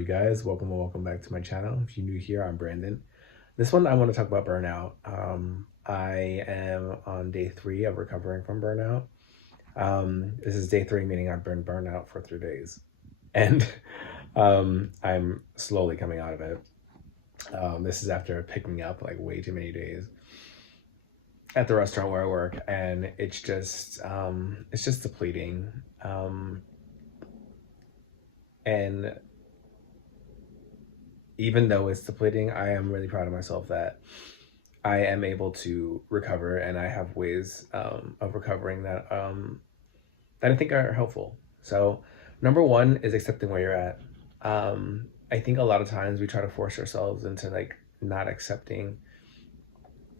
You guys, welcome back to my channel. If you're new here, I'm Brandon. This one I want to talk about burnout. I am on day 3 of recovering from burnout. This is day 3, meaning I've been burned out for 3 days, and I'm slowly coming out of it. This is after picking up like way too many days at the restaurant where I work, and it's just depleting. And even though it's depleting, I am really proud of myself that I am able to recover, and I have ways of recovering that I think are helpful. So, number one is accepting where you're at. I think a lot of times we try to force ourselves into like not accepting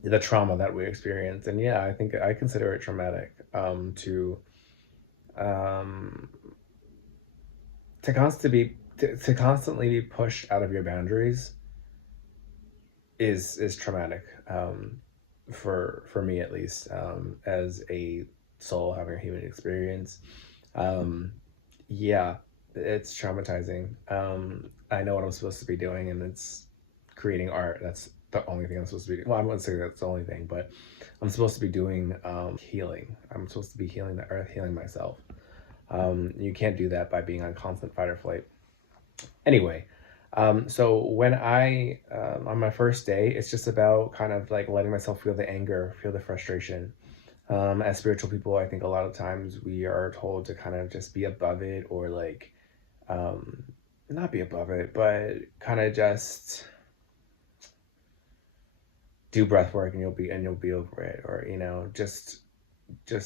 the trauma that we experience, and yeah, I think I consider it traumatic um, to constantly be pushed out of your boundaries is traumatic, for me at least, as a soul having a human experience. um, yeah, it's traumatizing. I know what I'm supposed to be doing, and it's creating art. That's the only thing I'm supposed to be doing. Well, I wouldn't say that's the only thing, but I'm supposed to be doing healing. I'm supposed to be healing the earth, healing myself. You can't do that by being on constant fight or flight. Anyway, so when on my first day, it's just about kind of like letting myself feel the anger, feel the frustration. As spiritual people, I think a lot of times we are told to kind of just be above it, or like, um, not be above it, but kind of just do breath work and you'll be over it, or just do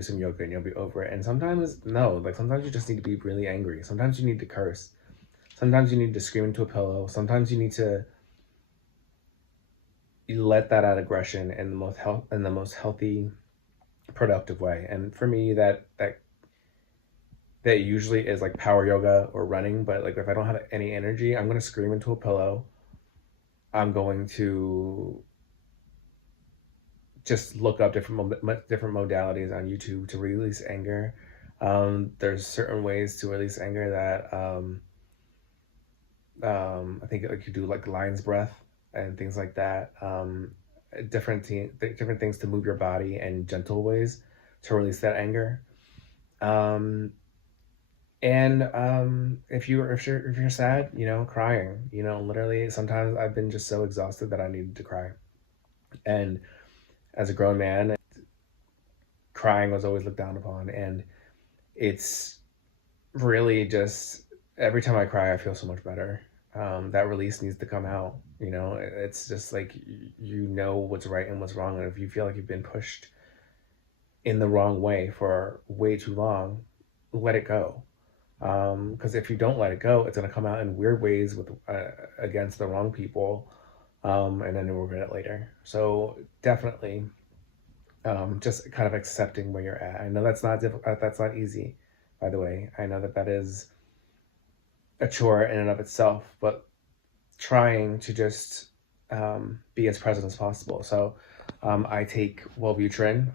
some yoga and you'll be over it. And sometimes no, like sometimes you just need to be really angry. Sometimes you need to curse. Sometimes you need to scream into a pillow. Sometimes you need to let that out aggression in the most healthy, productive way. And for me, that usually is like power yoga or running. But like if I don't have any energy, I'm gonna scream into a pillow. I'm going to just look up different modalities on YouTube to release anger. There's certain ways to release anger that I think like you do like lion's breath and things like that. Different things to move your body and gentle ways to release that anger. Um, and if you're sad, crying. Literally sometimes I've been just so exhausted that I needed to cry. And as a grown man, crying was always looked down upon, and it's really just every time I cry, I feel so much better. That release needs to come out. It's just like you know what's right and what's wrong, and if you feel like you've been pushed in the wrong way for way too long, let it go. Because if you don't let it go, it's gonna come out in weird ways with against the wrong people, and then you'll regret it later. So definitely, just kind of accepting where you're at. I know that's not easy, by the way. I know that is a chore in and of itself, but trying to just be as present as possible. So I take Wellbutrin.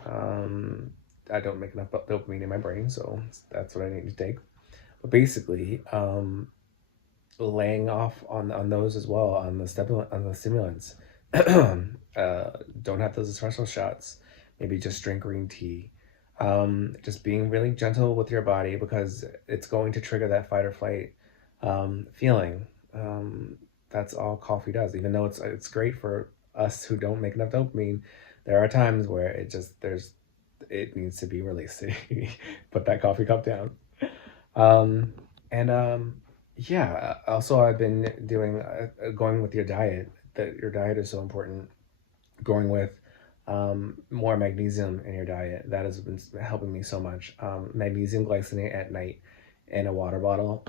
I don't make enough dopamine in my brain, so that's what I need to take. But basically, laying off on those as well, on the stimulants. Don't have those espresso shots. Maybe just drink green tea. Just being really gentle with your body, because it's going to trigger that fight or flight feeling. That's all coffee does. Even though it's great for us who don't make enough dopamine, there are times where it needs to be released. Put that coffee cup down. And yeah. Also, I've been doing going with your diet. That your diet is so important. Going with more magnesium in your diet. That has been helping me so much. Magnesium glycinate at night in a water bottle,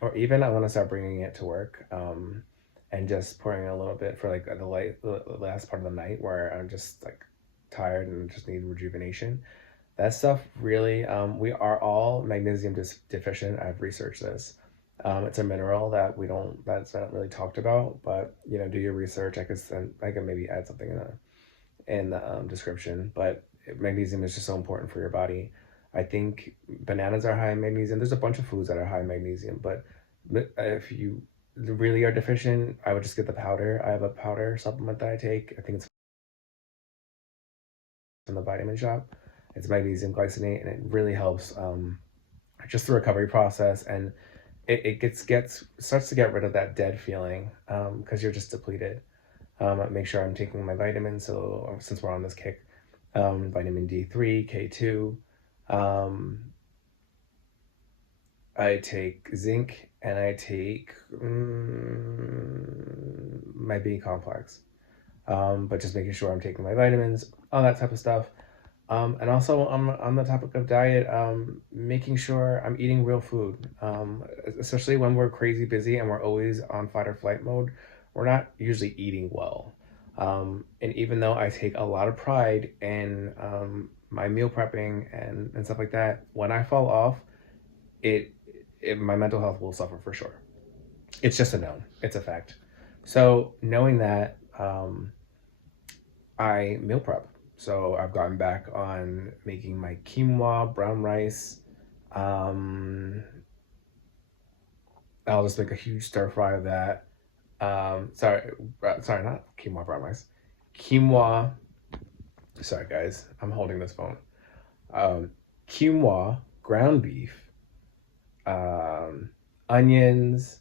or even I want to start bringing it to work, and just pouring a little bit for like the last part of the night where I'm just like tired and just need rejuvenation. That stuff really, we are all magnesium deficient. I've researched this. It's a mineral that's not really talked about, but do your research. I can maybe add something in the description, but magnesium is just so important for your body. I think bananas are high in magnesium. There's a bunch of foods that are high in magnesium, but If you really are deficient, I would just get the powder. I have a powder supplement that I take. I think it's in the vitamin shop. It's magnesium glycinate, and it really helps just the recovery process, and it gets starts to get rid of that dead feeling because you're just depleted. Make sure I'm taking my vitamins. So since we're on this kick, vitamin D3, K2. Um, I take zinc and I take my B complex. But just making sure I'm taking my vitamins, all that type of stuff. And also on the topic of diet, making sure I'm eating real food, especially when we're crazy busy and we're always on fight or flight mode, we're not usually eating well. And even though I take a lot of pride in my meal prepping and stuff like that, when I fall off, it, my mental health will suffer for sure. It's just a known, it's a fact. So knowing that, I meal prep. So I've gotten back on making my quinoa, brown rice. Um, I'll just make a huge stir fry of that. Sorry, not quinoa, brown rice. Quinoa. Sorry, guys, I'm holding this phone. Um, Quinoa, ground beef, um, onions,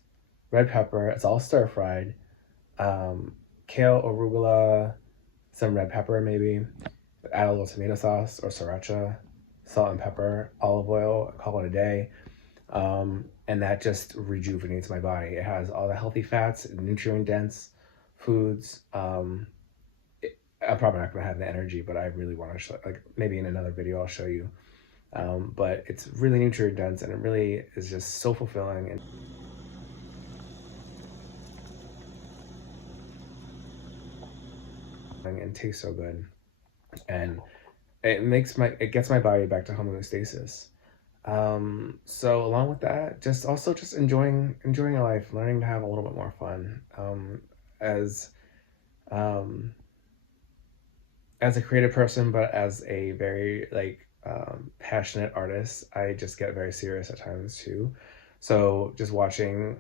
red pepper. It's all stir fried. Um, Kale, arugula, some red pepper maybe. Add a little tomato sauce or sriracha, salt and pepper, olive oil, call it a day. And that just rejuvenates my body. It has all the healthy fats, nutrient dense foods. I'm probably not going to have the energy, but I really want to show, like maybe in another video I'll show you. But it's really nutrient dense and it really is just so fulfilling and tastes so good. And it gets my body back to homeostasis. So along with that, just enjoying your life, learning to have a little bit more fun. As um, as a creative person, but as a very passionate artist, I just get very serious at times too. So just watching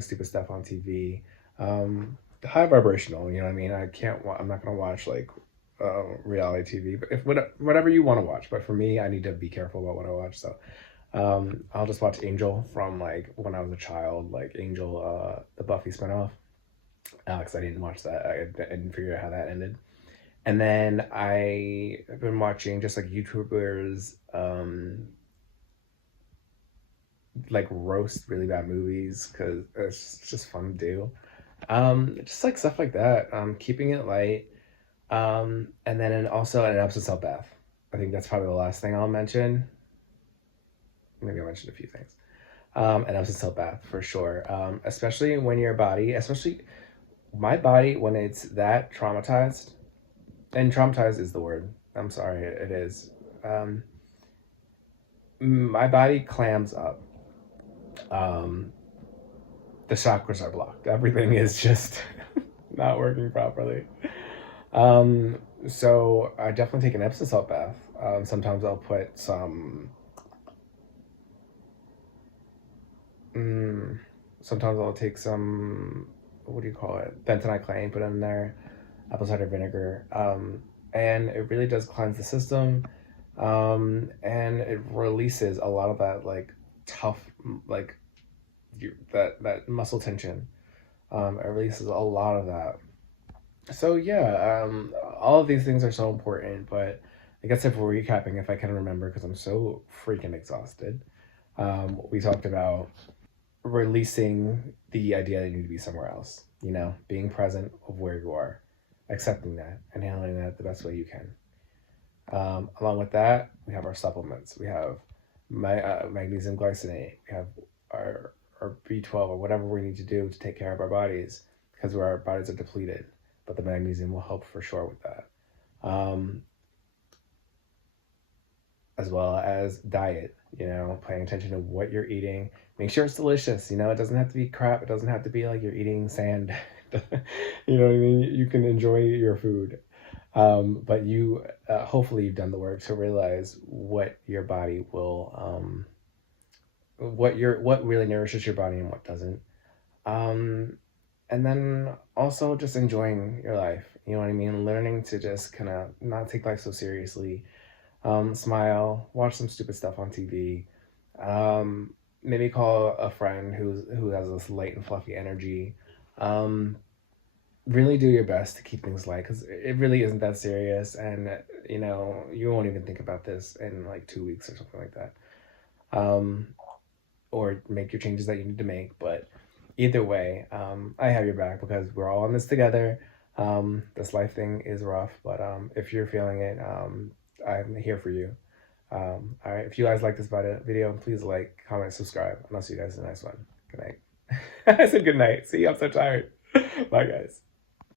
stupid stuff on TV, high vibrational. You know what I mean? I'm not gonna watch like reality TV, but if whatever you want to watch. But for me, I need to be careful about what I watch. So I'll just watch Angel from like when I was a child, like Angel, the Buffy spinoff. Alex, I didn't watch that. I didn't figure out how that ended. And then I have been watching just like YouTubers like roast really bad movies because it's just fun to do. Just like stuff like that. Keeping it light. And then also an Epsom salt bath. I think that's probably the last thing I'll mention. Maybe I'll mention a few things. An Epsom salt bath for sure. Especially when your body, especially my body, when it's that traumatized, and traumatized is the word. I'm sorry, it is. Um, my body clams up. Um, the chakras are blocked. Everything is just not working properly. So I definitely take an Epsom salt bath. Sometimes I'll put some. Mm, Sometimes I'll take some. What do you call it? Bentonite clay, put it in there. Apple cider vinegar. And it really does cleanse the system. And it releases a lot of that like tough, like that muscle tension. It releases a lot of that. So yeah, all of these things are so important. But I guess if we're recapping, if I can remember, because I'm so freaking exhausted, we talked about releasing the idea that you need to be somewhere else. Being present of where you are, accepting that, and handling that the best way you can. Along with that, we have our supplements. We have magnesium glycinate. We have our B12 or whatever we need to do to take care of our bodies because our bodies are depleted. But the magnesium will help for sure with that. Um, as well as diet, paying attention to what you're eating. Make sure it's delicious. It doesn't have to be crap. It doesn't have to be like you're eating sand. You know what I mean? You can enjoy your food. But hopefully you've done the work to realize what your body what really nourishes your body and what doesn't. Um, and then also just enjoying your life. You know what I mean? Learning to just kind of not take life so seriously. Smile, watch some stupid stuff on TV. Maybe call a friend who has this light and fluffy energy. Um, really do your best to keep things light because it really isn't that serious, and you won't even think about this in like 2 weeks or something like that. Um, or make your changes that you need to make. But either way, I have your back because we're all in this together. This life thing is rough, but if you're feeling it, I'm here for you. All right, if you guys like this video, please like, comment, subscribe, and I'll see you guys in the next one. Good night. I said good night. See, I'm so tired. Bye, guys.